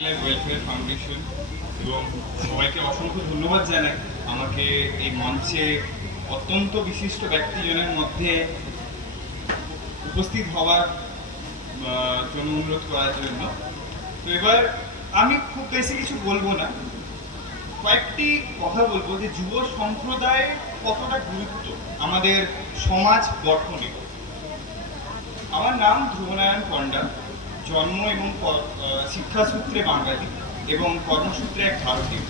Welfare foundation এবং সবাইকে অসংখ্য ধন্যবাদ জানাই আমাকে এই মঞ্চে অত্যন্ত বিশিষ্ট ব্যক্তিজনের মধ্যে উপস্থিত হওয়ার জন্য অনুরোধ করার জন্য। তো এবার আমি খুব বেশি কিছু বলবো না, কয়েকটি কথা বলবো যে যুব সম্প্রদায় কতটা গুরুত্ব আমাদের সমাজ গঠনে। আমার নাম ধ্রুবনারায়ণ পণ্ডা, জন্ম এবং শিক্ষাসূত্রে বাঙালি এবং কর্মসূত্রে এক ভারতীয়।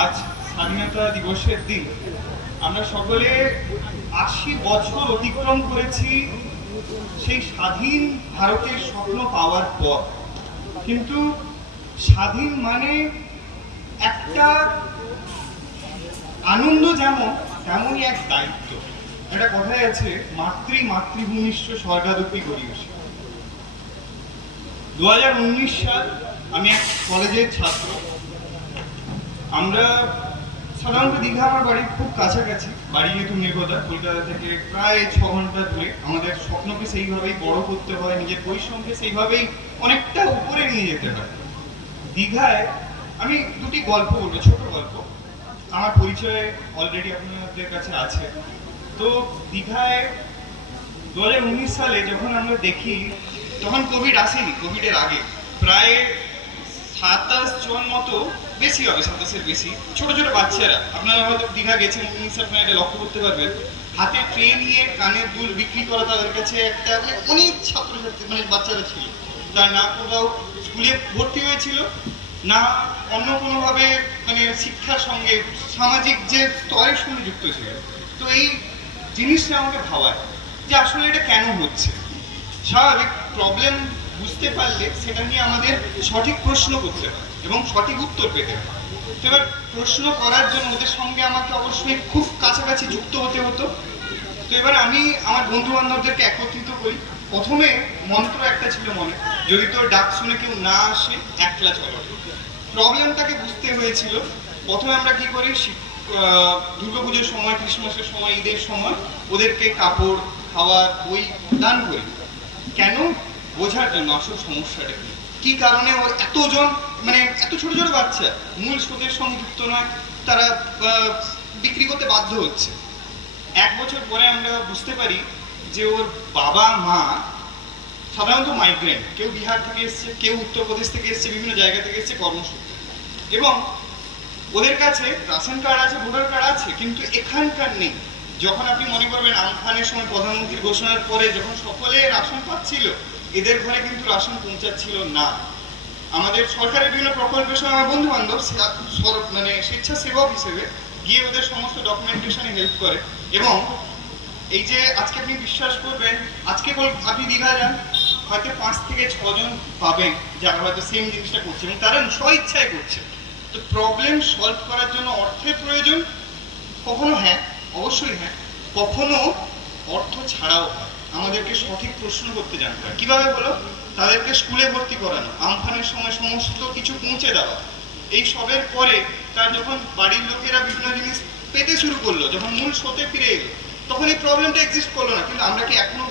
আজ স্বাধীনতা দিবসের দিন আমরা সকলে ৮০ বছর অতিক্রম করেছি সেই স্বাধীন ভারতের স্বপ্ন পাওয়ার পর। কিন্তু স্বাধীন মানে একটা আনন্দ যেমন তেমনই এক দায়িত্ব। একটা কথাই আছে, মাতৃভূমিষ্ঠ স্বর্গাদপি গরিয়সী। 2019 সাল, আমি এক কলেজের ছাত্র। আমরা সাধারণত দীঘা আমার বাড়ির খুব কাছাকাছি, বাড়ি যেহেতু মেঘদা, কলকাতা থেকে প্রায় 6 ঘন্টা দূরে। আমাদের স্বপ্নকে সেইভাবেই বড় করতে হয়, নিজের পরিশ্রমকে সেইভাবেই অনেকটা উপরে নিয়ে যেতে হয়। দীঘায় আমি দুটি গল্প বলবো, ছোট গল্প। আমার পরিচয় অলরেডি আপনাদের কাছে আছে। তো দীঘায় 2019 সালে যখন আমরা দেখি, তখন কোভিড আসেনি, কোভিডের আগে প্রায় 27 জন মতো, বেশি হবে, 27-এর বেশি ছোট ছোট বাচ্চারা। আপনারা হয়তো দীঘা গেছেন, আপনারা এটা লক্ষ্য করতে পারবেন, হাতে ট্রে নিয়ে কানের দুল বিক্রি করা তাদের কাছে একটা অনেক ছাত্রছাত্রী বাচ্চারা ছিল। তার না কোথাও স্কুলে ভর্তি হয়েছিল, না অন্য কোনোভাবে শিক্ষার সঙ্গে সামাজিক যে স্তরের সঙ্গে যুক্ত ছিল। তো এই জিনিসটা আমাকে ভাবায় যে আসলে এটা কেন হচ্ছে। স্বাভাবিক, প্রবলেম বুঝতে পারলে সেটা নিয়ে আমাদের সঠিক প্রশ্ন করতে হয় এবং সঠিক উত্তর পেতে হয়। তো এবার প্রশ্ন করার জন্য ওদের সঙ্গে আমাকে অবশ্যই খুব কাছাকাছি যুক্ত হতে হতো। তো এবার আমি আমার বন্ধু বান্ধবদেরকে একত্রিত করি। প্রথমে মন্ত্র একটা ছিল মনে, যদি তোর ডাক শুনে কেউ না আসে একলা চলো। প্রবলেমটাকে বুঝতে হয়েছিল। প্রথমে আমরা কি করি, দুর্গাপুজোর সময়, ক্রিসমাসের সময়, ঈদের সময় ওদেরকে কাপড়, খাবার, বই দান করি। কেন? বোঝার জন্য আসল সমস্যাটা কি কারণে ওর এতজন, এত ছোট ছোট বাচ্চা মূল স্রোতের সঙ্গে যুক্ত নয়, তারা বিক্রি করতে বাধ্য হচ্ছে। 1 বছর পরে আমরা বুঝতে পারি যে ওর বাবা মা সাধারণত মাইগ্রেন্ট, কেউ বিহার থেকে এসছে, কেউ উত্তরপ্রদেশ থেকে এসছে, বিভিন্ন জায়গা থেকে এসছে কর্মসূত্রে। এবং ওদের কাছে রাশন কার্ড আছে, ভোটার কার্ড আছে, কিন্তু এখানকার নেই। যখন আপনি মনে করবেন আমফানের সময় প্রধানমন্ত্রীর ঘোষণার পরে যখন সকলে রাশন পাচ্ছিল, এদের ঘরে কিন্তু রাশন পৌঁছাচ্ছিল না। আমাদের সরকারের বিভিন্ন প্রকল্পের সময় আমার বন্ধু বান্ধব স্বেচ্ছাসেবক হিসেবে গিয়ে ওদের সমস্ত ডকুমেন্টেশনে হেল্প করে। এবং এই যে আজকে আপনি বিশ্বাস করবেন, আজকে আপনি দীঘা যান, হয়তো 5 থেকে 6 জন পাবেন যারা হয়তো সেম জিনিসটা করছে এবং তারা স্বইচ্ছায় করছে। তো প্রবলেম সলভ করার জন্য অর্থের প্রয়োজন, কখনো হ্যাঁ, অবশ্যই হ্যাঁ, কখনো অর্থ ছাড়াও হয়। আমাদেরকে সঠিক প্রশ্ন করতে জানতে হয়। কিভাবে বলো? তাদেরকে স্কুলে ভর্তি করানো, আমফানের সময় সমস্ত কিছু পৌঁছে দেওয়া। এই সবের পরে তার যখন বাড়ির লোকেরা বিভিন্ন জিনিস পেতে শুরু করলো, যখন মূল স্রোতে ফিরে এলো, তখন এই প্রবলেমটা এক্সিস্ট করলো না। কিন্তু আমরা কি এখনো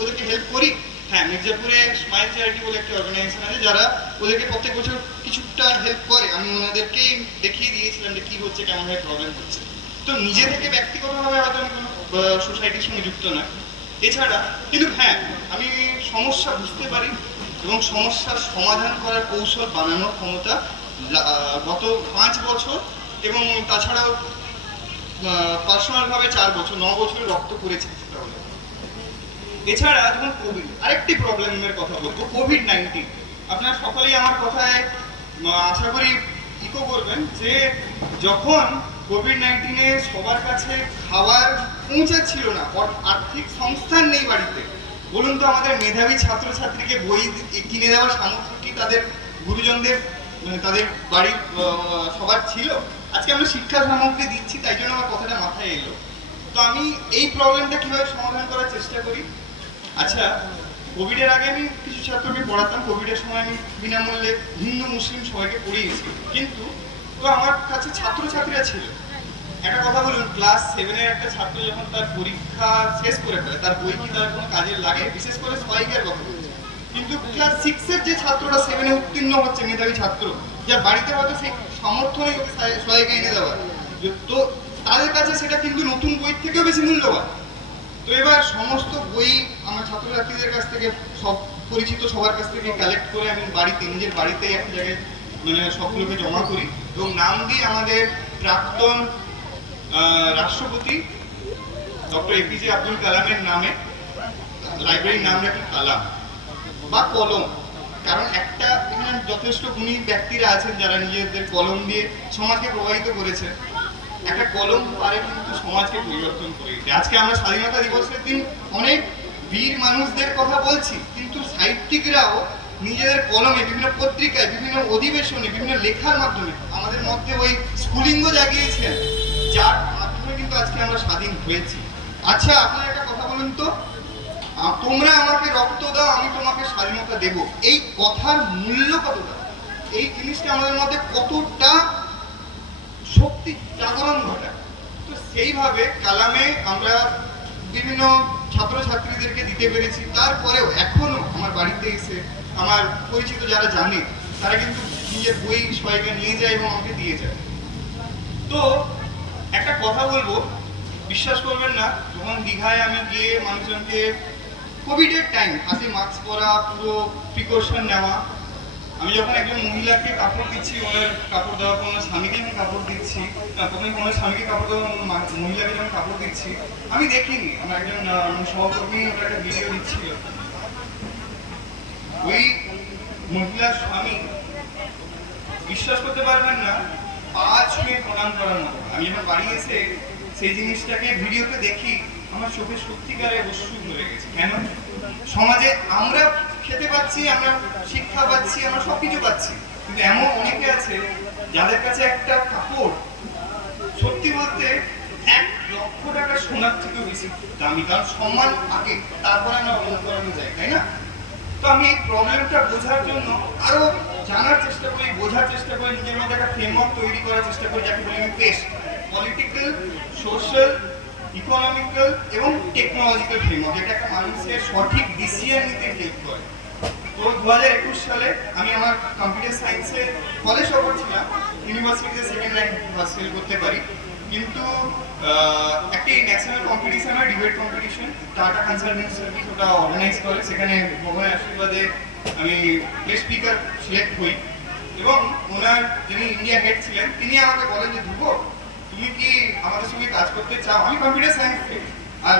ওদেরকে হেল্প করি? হ্যাঁ, মির্জাপুরে স্মাইল চ্যারিটি বলে একটা অর্গানাইজেশন আছে, যারা ওদেরকে প্রত্যেক বছর কিছুটা হেল্প করে। আমি ওনাদেরকেই দেখিয়ে দিয়েছিলাম যে কি হচ্ছে, কেমনভাবে প্রবলেম হচ্ছে। তো নিজে থেকে ব্যক্তিগতভাবে হয়তো আমি কোনো সোসাইটির সঙ্গে যুক্ত নয়, এছাড়া কিন্তু হ্যাঁ, আমি সমস্যা বুঝতে পারি এবং সমস্যার সমাধান করার কৌশল বানানোর ক্ষমতা গত 5 বছর এবং তাছাড়াও পার্সোনালভাবে 4 বছর, 9 বছরে রক্ত করেছে কিছুটা হলে। এছাড়া যখন কোভিড, আরেকটি প্রবলেমের কথা বলবো, কোভিড-19। আপনারা সকলেই আমার কথায় আশা করি ইকো করবেন যে যখন কোভিড-19-এ সবার কাছে খাবার পৌঁছাচ্ছিল না, আর্থিক সংস্থান নেই বাড়িতে, বলুন তো আমাদের মেধাবী ছাত্রছাত্রীকে বই কিনে দেওয়ার সামর্থ্য কি তাদের গুরুজনদের, তাদের বাড়ির সবার ছিল? আজকে আমরা শিক্ষা সামগ্রী দিচ্ছি, তাই জন্য আমার কথাটা মাথায় এলো। তো আমি এই প্রবলেমটা কিভাবে সমাধান করার চেষ্টা করি। আচ্ছা, কোভিডের আগে আমি কিছু ছাত্রকে পড়াতাম। কোভিডের সময় আমি বিনামূল্যে হিন্দু মুসলিম সবাইকে পড়িয়েছি। কিন্তু তো আমার কাছে ছাত্রছাত্রীরা ছিল। একটা কথা বলুন, ক্লাস 7-এর একটা ছাত্র যখন তার পরীক্ষা শেষ করে ফেলে, তার বই কি তার কোনো কাজে লাগে? বিশেষ করে স্পাইকের কথা বলছি। কিন্তু ক্লাস 6 এর যে ছাত্রটা 7 এ উত্তীর্ণ হচ্ছে, মেধাবী ছাত্র, যার বাড়িতে হয়তো সেই সামর্থ্য নেই ওকে সহায়িকা এনে দেওয়ার, তো তাদের কাছে সেটা কিন্তু নতুন বইয়ের থেকেও বেশি মূল্যবান। তো এবার সমস্ত বই আমার ছাত্রছাত্রীদের কাছ থেকে, সব পরিচিত সবার কাছ থেকে কালেক্ট করে আমি বাড়িতে, নিজের বাড়িতে একটা জায়গায় মানে সবগুলোকে জমা করি এবং নাম দিই আমাদের প্রাক্তন রাষ্ট্রপতি ডক্টর এপিজে আব্দুল কালামের নামে। লাইব্রেরির নাম রাখি কালাম বা কলম, কারণ একটা এখানে যথেষ্ট গুণী ব্যক্তিরা আছেন যারা নিজেদের কলম দিয়ে সমাজকে প্রভাবিত করেছে। একটা কলম পারে কিন্তু সমাজকে পরিবর্তন করে দিতে। আজকে আমরা স্বাধীনতা দিবসের দিন অনেক বীর মানুষদের কথা বলছি, কিন্তু সাহিত্যিকরাও নিজেদের কলমে, বিভিন্ন পত্রিকায়, বিভিন্ন অধিবেশনে, বিভিন্ন লেখার মাধ্যমে আমাদের মধ্যে ওই স্ফুলিঙ্গ জাগিয়েছেন, যার মাধ্যমে কিন্তু আজকে আমরা স্বাধীন হয়েছি। আচ্ছা, আপনারা একটা কথা বলুন তো, তোমরা আমাকে রক্ত দাও, আমি তোমাকে স্বাধীনতা দেব, এই কথার মূল্য কতটা, এই জিনিসটা আমাদের মধ্যে কতটা শক্তি জাগরণ ঘটায়। তো সেইভাবে কালামে আমরা বিভিন্ন ছাত্রছাত্রীদেরকে দিতে পেরেছি। তারপরেও এখনো আমার বাড়িতে এসে আমার পরিচিত যারা জানে তারা কিন্তু নিজের বই সহায়িকা নিয়ে যায় এবং আমাকে দিয়ে যায়। তো একটা কথা বলবো, বিশ্বাস করবেন না, যখন দীঘায় আমি গিয়ে মানুষজনকে, কোভিডের টাইম, হাতে মাস্ক পরা, পুরো প্রিকশন নেওয়া, আমি যখন একজন মহিলাকে কাপড় দিচ্ছি, ওনার কাপড় দেওয়ার পর ওনার স্বামীকে আমি কাপড় দিচ্ছি, প্রথমে ওনার স্বামীকে কাপড় দেওয়া, মহিলাকে যখন কাপড় দিচ্ছি, আমি দেখিনি, আমার একজন সহকর্মী ওটা একটা ভিডিও দিচ্ছিল, ওই মহিলার স্বামী, বিশ্বাস করতে পারবেন না, 5 মিনিট প্রণাম করার মতো। আমি যখন বাড়ি এসে সেই জিনিসটাকে ভিডিওতে দেখি, আমার চোখে সত্যিকারে অশ্রু ধরে গেছে। কেন? সমাজে আমরা খেতে পাচ্ছি, আমরা শিক্ষা পাচ্ছি, আমরা সবকিছু পাচ্ছি, কিন্তু এমন অনেকে আছে যাদের কাছে একটা কাপড় সত্যি বলতে 1,00,000 টাকা সোনার থেকেও বেশি দামি, কারণ সম্মান আগে, তারপরে আমরা অনুকরণে যাই, তাই না? তো আমি এই প্রবলেমটা বোঝার জন্য আরো জানার চেষ্টা করি, বোঝার চেষ্টা করি, নিজের মধ্যে একটা ফ্রেমওয়ার্ক তৈরি করার চেষ্টা করি, যাকে বলি আমি পেশ, পলিটিক্যাল, সোশ্যাল, ইকোনমিক্যাল এবং টেকনোলজিক্যাল ফ্রেমওয়ার্ক, যেটা একটা মানুষের সঠিক ডিসিশন নিতে হেল্প করে। তো 2021 সালে আমি আমার কম্পিউটার সায়েন্সে কলেজ টপার ছিলাম, ইউনিভার্সিটিতে সেকেন্ড র্যাঙ্ক হাসিল করতে পারি, কিন্তু একটি ন্যাশনাল কম্পিটিশন হয়, debate competition, tata consultancy service ওটা অর্গানাইজ করে, সেখানে ভগবানের আশীর্বাদে আমি গেস্ট স্পিকার সিলেক্ট হই এবং ওনার যিনি ইন্ডিয়া হেড ছিলেন তিনি আমাকে বলেন যে ধ্রুব, তুমি কি আমাদের সঙ্গে কাজ করতে চাও? আমি কম্পিউটার সায়েন্স, আর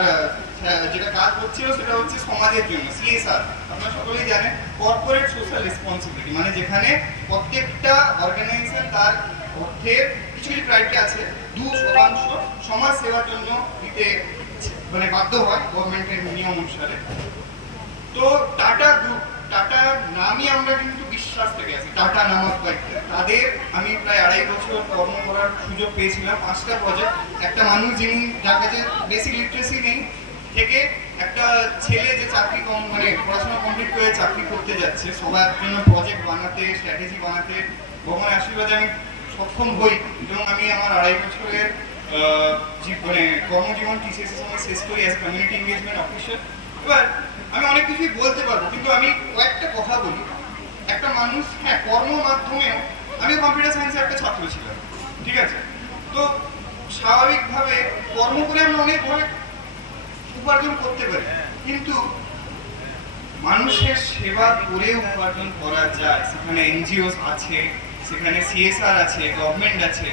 যেটা কাজ করছিল সেটা হচ্ছে সমাজের জন্য, সিএসআর, আপনারা সকলেই জানেন, কর্পোরেট সোশ্যাল রেসপন্সিবিলিটি, মানে যেখানে প্রত্যেকটা অর্গানাইজেশন তার অর্থের কিছু কিছু ক্রাইটেরিয়া আছে, 2% সমাজ সেবার জন্য দিতে মানে বাধ্য হয় গভর্নমেন্টের নিয়ম অনুসারে। তো টাটা গ্রুপ, টাটা নামই আমরা কিন্তু বিশ্বাস থেকে আছি, টাটা নামক বাইকটা, তাদের আমি প্রায় 2.5 বছর কর্ম করার সুযোগ পেয়েছিলাম। 5টা প্রজেক্ট, একটা মানুষ যিনি, যার কাছে বেসিক লিটারেসি নেই, থেকে একটা ছেলে যে চাকরি মানে পড়াশোনা কমপ্লিট করে চাকরি করতে যাচ্ছে, সবার জন্য প্রজেক্ট বানাতে, স্ট্র্যাটেজি বানাতে ভগবানের আশীর্বাদে আমি সক্ষম হই এবং আমি আমার 2.5 বছরের মানে কর্মজীবন টিসিএসের সময় শেষ করি অ্যাজ কমিউনিটি এনগেজমেন্ট অফিসার। এবার আমি অনেক কিছুই বলতে পারবো, কিন্তু আমি কয়েকটা কথা বলি। একটা মানুষ, হ্যাঁ, কর্ম মাধ্যমেও, আমি কম্পিউটার সায়েন্সের একটা ছাত্র ছিলাম, ঠিক আছে, তো স্বাভাবিকভাবে কর্ম করে আমরা অনেকভাবে উপার্জন করতে পারি, কিন্তু মানুষের সেবা করেও উপার্জন করা যায়। সেখানে এনজিও আছে, সেখানে সিএসআর আছে, গভর্নমেন্ট আছে,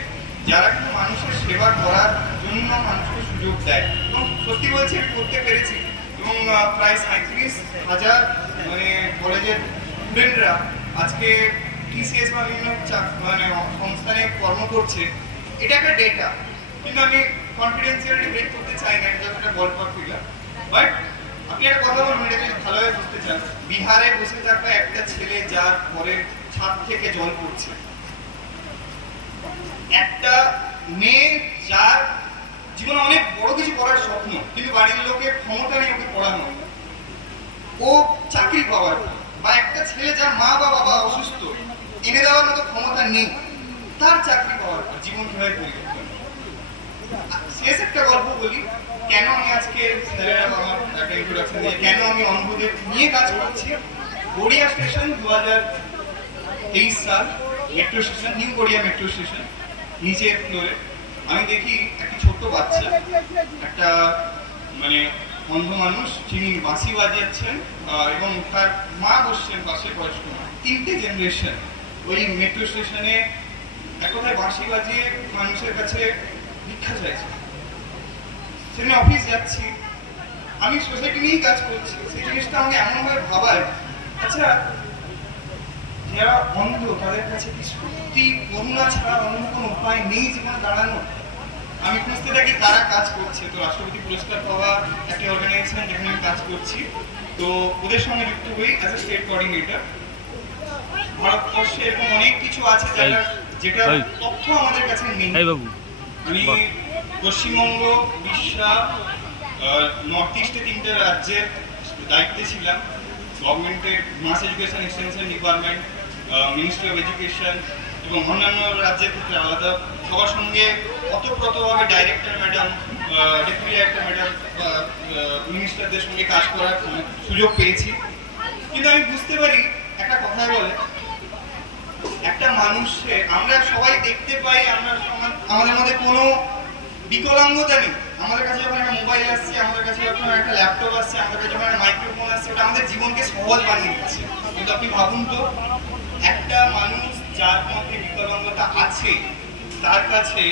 যারা কিন্তু মানুষের সেবা করার জন্য মানুষকে সুযোগ দেয়, এবং সত্যি বলছি আমি করতে পেরেছি। এবং প্রায় 37,000 মানে কলেজের স্টুডেন্টরা আজকে টিসিএস বা বিভিন্ন মানে সংস্থানে কর্ম করছে, এটা একটা ডেটা, কিন্তু আমি কনফিডেন্সিয়ালিটি ব্রেক করতে চাই না, এটা একটা গল্প ফিগার। বাট আপনি একটা কথা বলুন, এটা যদি ভালোভাবে বুঝতে চান, বিহারে বসে থাকা একটা ছেলে যার পরে ছাদ থেকে জল পড়ছে, একটা মেয়ে যার জীবনে অনেক বড় কিছু করার স্বপ্ন, কিন্তু বাড়ির লোকের ক্ষমতা নেই ওকে পড়ানো, ও চাকরি পাওয়ার, বা একটা ছেলে যার মা বা বাবা অসুস্থ, এনে দেওয়ার মতো ক্ষমতা নেই, তার চাকরি পাওয়ার পর জীবন কিভাবে পরিবর্তন। শেষ একটা গল্প বলি, কেন আমি আজকে স্যারেরা আমার একটা ইন্ট্রোডাকশন দিয়ে কেন আমি অন্ধদের নিয়ে কাজ করছি। গড়িয়া স্টেশন 2023 সাল, metro station, new Garia metro station, নিচের ফ্লোরে আমি দেখি একটা ছোট্ট বাচ্চা, একটা মানে অন্ধ মানুষ, যিনি বাঁশি বাজাচ্ছেন এবং তার মা বসছেন পাশে, বয়স্ক মা। 3টে জেনারেশন ওই মেট্রো স্টেশনে এক কথায় বাঁশি বাজিয়ে মানুষের কাছে ভিক্ষা চাইছে। সেখানে অফিস যাচ্ছি, আমি সোসাইটি নিয়েই কাজ করছি, সেই জিনিসটা আমাকে এমনভাবে ভাবায়, আচ্ছা যারা অন্ধ তাদের কাছে কি সত্যি করুণা ছাড়া অন্য কোনো উপায় নেই জীবনে দাঁড়ানো? আমি খুঁজতে থাকি কারা কাজ করছে। তো রাষ্ট্রপতি পুরস্কার পাওয়া একটা অর্গানাইজেশন যেখানে আমি কাজ করছি, তো ওদের সঙ্গে যুক্ত হই অ্যাজ এ স্টেট কোঅর্ডিনেটর। ভারতবর্ষে এরকম অনেক কিছু আছে যেটা তথ্য আমাদের কাছে নেই। আমি পশ্চিমবঙ্গ, উড়িষ্যা, নর্থ ইস্টে 3টে রাজ্যের দায়িত্বে ছিলাম। গভর্নমেন্টের mass education extension department, ministry of education এবং অন্যান্য রাজ্যের ক্ষেত্রে আলাদা। সবার সঙ্গে অতপ্রতভাবে director madam, deputy director madam, মিনিস্টারদের সঙ্গে কাজ করার সুযোগ পেয়েছি। কিন্তু আমি বুঝতে পারি একটা কথাই বলে, একটা মানুষকে আমরা সবাই দেখতে পাই, আমাদের মধ্যে কোনো বিকলাঙ্গতা নেই। আমাদের কাছে যখন একটা মোবাইল আসছে, আমাদের কাছে যখন একটা ল্যাপটপ আসছে, আমাদের কাছে যখন একটা মাইক্রোফোন আসছে, ওটা আমাদের জীবনকে সহজ বানিয়ে দিচ্ছে। কিন্তু আপনি ভাবুন তো, একটা মানুষ যার মধ্যে বিকলাঙ্গতা আছে, তার কাছে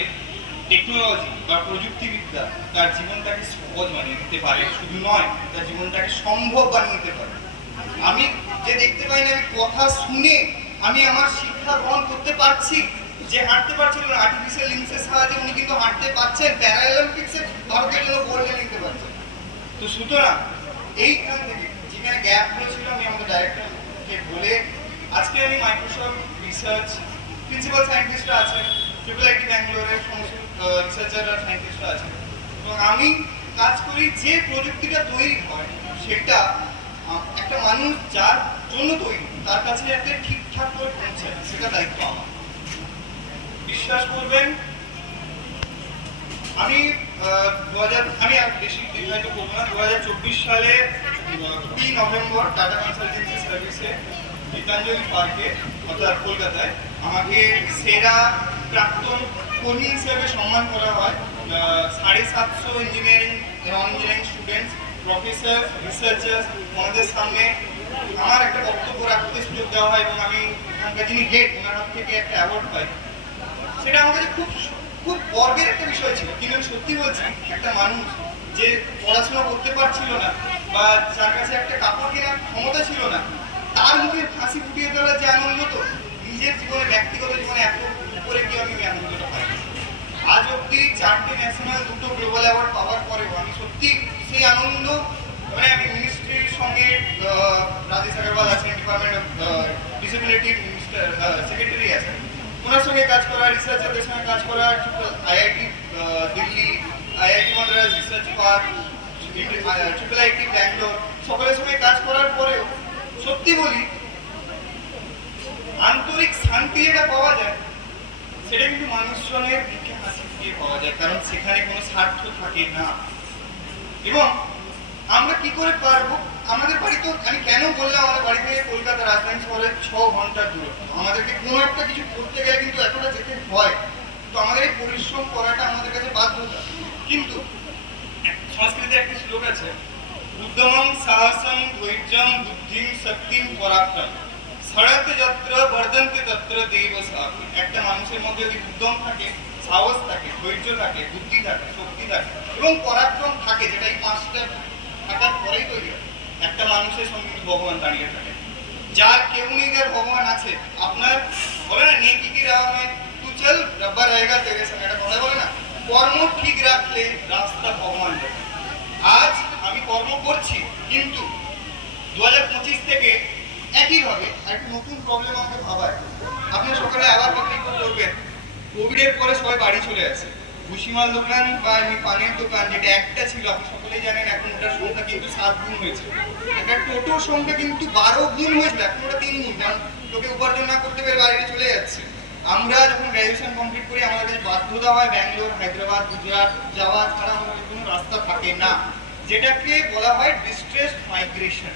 টেকনোলজি বা প্রযুক্তিবিদ্যা তার জীবনটাকে সহজ বানিয়ে দিতে পারে, শুধু নয় তার জীবনটাকে সম্ভব বানিয়ে দিতে পারে। আমি যে দেখতে পাই না, আমি কথা শুনে আমি আমার শিক্ষা গ্রহণ করতে পারছি। যে হাঁটতে পারছিল না, আর্টিফিশিয়াল লিম্বসের সাহায্যে উনি কিন্তু হাঁটতে পারছেন, প্যারাঅলিম্পিক্সে ভারতের জন্য গোল্ড মেডেল নিতে পারছেন। তো সুতরাং এইখান থেকে যেখানে গ্যাপগুলো ছিল, আমি আমাদের ডাইরেক্টরকে বলে আজকে আমি মাইক্রোসফট রিসার্চ প্রিন্সিপাল সায়েন্টিস্টরা আছেন, IIT ব্যাঙ্গালোরের সমস্ত রিসার্চাররা সায়েন্টিস্টরা আছেন, এবং আমি কাজ করি যে প্রযুক্তিটা তৈরি হয় সেটা একটা মানুষ যার জন্য তৈরি তার কাছে যাতে ঠিকঠাক করে পৌঁছায়, সেটা দায়িত্ব আমার। বিশ্বাস করবেন, আমি আমি আর বেশি দীর্ঘায়িত করবো না। 2024 সালে 2 নভেম্বর টাটা কনসালটেন্সি সার্ভিসে গীতাঞ্জলি পার্কে অর্থাৎ কলকাতায় আমাকে সেরা প্রাক্তন কর্মী হিসেবে সম্মান করা হয়। 750 ইঞ্জিনিয়ারিং নন ইঞ্জিনিয়ারিং স্টুডেন্টস, প্রফেসর, রিসার্চার্স আমাদের সামনে আমার একটা বক্তব্য রাখতে সুযোগ দেওয়া হয় এবং আমি এখানকার যিনি হেড ওনার হাত থেকে একটা অ্যাওয়ার্ড পাই। সেটা আমার কাছে খুব খুব গর্বের একটা বিষয় ছিল। কিন্তু আমি সত্যি বলছি, একটা মানুষ যে পড়াশোনা করতে পারছিল না বা যার কাছে একটা কাপড় কেনার ক্ষমতা ছিল না, তার মুখে হাসি ফুটিয়ে তোলা যে আনন্দ, তো নিজের জীবনে ব্যক্তিগত জীবনে এত উপরে গিয়ে আমি আনন্দটা পাই। আজ অব্দি 4টে ন্যাশনাল, 2টো গ্লোবাল অ্যাওয়ার্ড পাওয়ার পরেও আমি সত্যি সেই আনন্দ, মানে আমি মিনিস্ট্রির সঙ্গে রাজেশ আগরওয়াল আছেন, department of disability minister secretary আছেন, ওনার সঙ্গে কাজ করা, রিসার্চারদের সঙ্গে কাজ করা, IIT Delhi, IIT Madras research park, IIT Bangalore, সকলের সঙ্গে কাজ করার পরেও সত্যি বলি, আন্তরিক শান্তি যেটা পাওয়া যায় সেটা কিন্তু মানুষজনের মুখে হাসি ফুটিয়ে পাওয়া যায়, কারণ সেখানে কোনো স্বার্থ থাকে না। এবং আমরা কি করে পারবো, আমাদের বাড়ি তো, আমি কেন বললাম আমাদের বাড়ি থেকে কলকাতা রাজধানী শহরে 6 ঘন্টার দূরত্ব, আমাদেরকে কোনো একটা কিছু করতে গেলে কিন্তু এতটা যেতে হয়, তো আমাদের এই পরিশ্রম করাটা আমাদের কাছে বাধ্যতা। কিন্তু সংস্কৃতে একটা শ্লোক আছে, উদ্যমং সাহসং ধৈর্যং বুদ্ধিং শক্তিং পরাক্রম সড়ত যত্র বর্ধন্তে তত্র দেব সাপি। একটা মানুষের মধ্যে যদি উদ্যম থাকে, সাহস থাকে, ধৈর্য থাকে, বুদ্ধি থাকে, শক্তি থাকে এবং পরাক্রম থাকে, যেটা এই 5টা থাকার পরেই তৈরি হয়, একটা মানুষের সঙ্গে কিন্তু ভগবান দাঁড়িয়ে থাকে। যার কেউ নেই, যার ভগবান আছে, আপনার বলে না নেকি কি রাহ মে তু চল রব্বা রহেগা তেরে সঙ্গে, একটা কথা বলে না, কর্ম ঠিক রাখলে রাস্তা ভগবান দেবে। আজ আমি কর্ম করছি, কিন্তু 2025 থেকে একইভাবে একটা নতুন প্রবলেম আমাকে ভাবায়। আপনি সকালে আবার পাবলিক করবেন, কোভিডের পরে সবাই বাড়ি চলে আসে, ভুসিমাল দোকান বা পানের দোকান যেটা একটা ছিল, আপনি সকলেই জানেন এখন ওটার সংখ্যা কিন্তু 7 গুণ হয়েছে। একটা টোটোর সংখ্যা কিন্তু 12 গুণ হয়েছে, এখন ওটা 3 গুণ, কারণ লোকে উপার্জন না করতে পেরে বাইরে চলে যাচ্ছে। আমরা যখন গ্র্যাজুয়েশন কমপ্লিট করি, আমাদের কাছে বাধ্যতা হয় ব্যাঙ্গালোর, হায়দ্রাবাদ, গুজরাট যাওয়া ছাড়া আমাদের কোনো রাস্তা থাকে না, যেটাকে বলা হয় ডিস্ট্রেসড মাইগ্রেশন।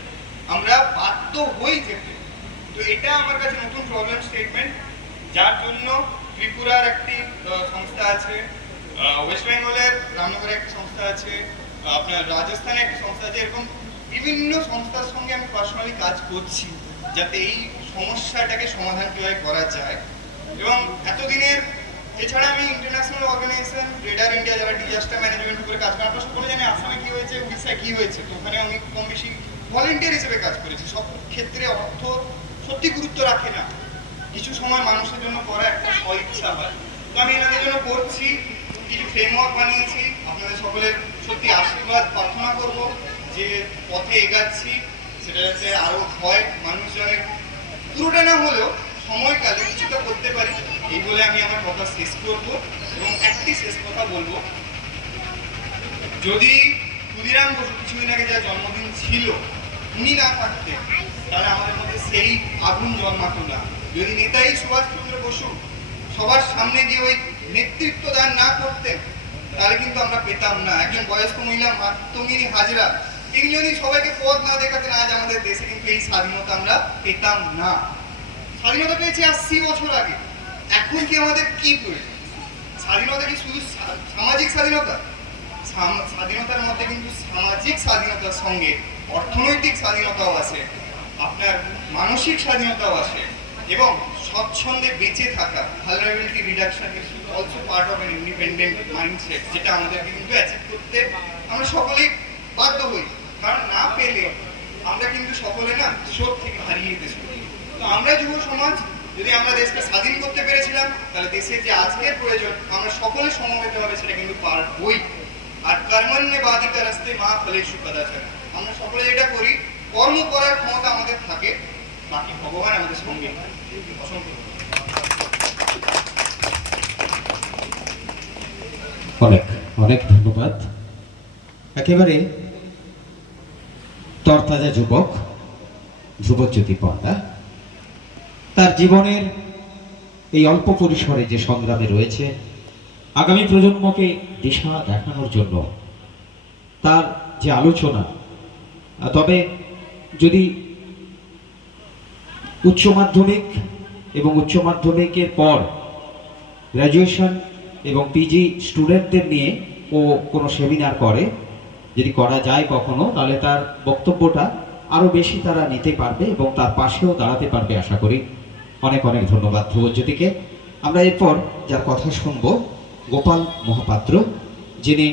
আমরা বাধ্য হই যেতে। তো এটা আমার কাছে নতুন প্রবলেম স্টেটমেন্ট, যার জন্য ত্রিপুরার একটি সংস্থা আছে, ওয়েস্ট বেঙ্গলের রামনগরে একটা সংস্থা আছে, আপনার রাজস্থানে একটা সংস্থা আছে, এরকম বিভিন্ন সংস্থার সঙ্গে আমি পার্সোনালি কাজ করছি যাতে এই সমস্যাটাকে সমাধান কীভাবে করা যায়। এবং এতদিনের এছাড়া আমি ইন্টারন্যাশনাল অর্গানাইজেশন রেডার ইন্ডিয়া, যারা ডিজাস্টার ম্যানেজমেন্ট উপরে কাজ করে, আপনারা সকলে জানি আসামে কি হয়েছে, উড়িষ্যায় কি হয়েছে, তো ওখানে আমি কম বেশি ভলেন্টিয়ার হিসেবে কাজ করেছি। সব ক্ষেত্রে অর্থ সত্যি গুরুত্ব রাখে না, কিছু সময় মানুষের জন্য করা একটা স্বইচ্ছা হয়। তো আমি এনাদের জন্য করছি, কিছু ফ্রেমওয়ার্ক বানিয়েছি, আপনাদের সকলের সত্যি আশীর্বাদ প্রার্থনা করব যে পথে এগাচ্ছি সেটা যাতে আরও হয়, মানুষজনের পুরোটা না হলেও সময়কালে কিছুটা করতে পারি, এই বলে আমি আমার কথা শেষ করব। এবং একটি শেষ কথা বলবো, যদি ক্ষুদিরাম বসু কিছুদিন আগে যা জন্মদিন ছিল উনি না থাকতেন তাহলে আমাদের মধ্যে সেই আগুন জন্মাতো না। যদি নেতাজি সুভাষচন্দ্র বসু সবার সামনে গিয়ে ওই নেতৃত্ব দান না করতেন তাহলে কিন্তু আমরা পেতাম না। একজন বয়স্ক মহিলা মাতঙ্গিনী হাজরা, তিনি যদি সবাইকে পথ না দেখাতেন আজ আমাদের দেশে কিন্তু এই স্বাধীনতা আমরা পেতাম না। স্বাধীনতা পেয়েছি 80 বছর আগে, এখন কি আমাদের কি প্রয়োজন? স্বাধীনতা কি শুধু সামাজিক স্বাধীনতা? স্বাধীনতার মধ্যে কিন্তু সামাজিক স্বাধীনতার সঙ্গে অর্থনৈতিক স্বাধীনতাও আছে, আপনার মানসিক স্বাধীনতাও আছে, এবং স্বচ্ছন্দে বেঁচে থাকা, vulnerability reduction is also part of an independent mindset, যেটা আমাদেরকে কিন্তু অ্যাচিভ করতে আমরা সকলেই বাধ্য হই। কারণ না পেলে আমরা কিন্তু সকলে না শোক থেকে হারিয়ে যেতে শুরু করি। তো আমরা যুব সমাজ যদি আমরা দেশকে স্বাধীন করতে পেরেছিলাম তাহলে দেশের যে আজকের প্রয়োজন আমরা সকলে সমবেতভাবে সেটা কিন্তু পারবই। আর কর্মণ্যে বাধিকা রাস্তে মা ফলেষু কদাচন, আমরা সকলে যেটা করি কর্ম করার ক্ষমতা আমাদের থাকে, বাকি ভগবান আমাদের সঙ্গে। অসংখ্য অনেক অনেক ধন্যবাদ। একেবারে তরতাজা যুবক ধ্রুবজ্যোতি পণ্ডা তার জীবনের এই অল্প পরিসরে যে সংগ্রামে রয়েছে আগামী প্রজন্মকে দিশা দেখানোর জন্য তার যে আলোচনা, তবে যদি উচ্চ মাধ্যমিক এবং উচ্চ মাধ্যমিকের পর গ্র্যাজুয়েশন এবং পিজি স্টুডেন্টদের নিয়ে ও কোনো সেমিনার করে, যদি করা যায় কখনো, তাহলে তার বক্তব্যটা আরও বেশি তারা নিতে পারবে এবং তার পাশেও দাঁড়াতে পারবে আশা করি। অনেক অনেক ধন্যবাদ ধ্রুবজ্যোতিকে। আমরা এরপর যার কথা শুনবো গোপাল মহাপাত্র, যিনি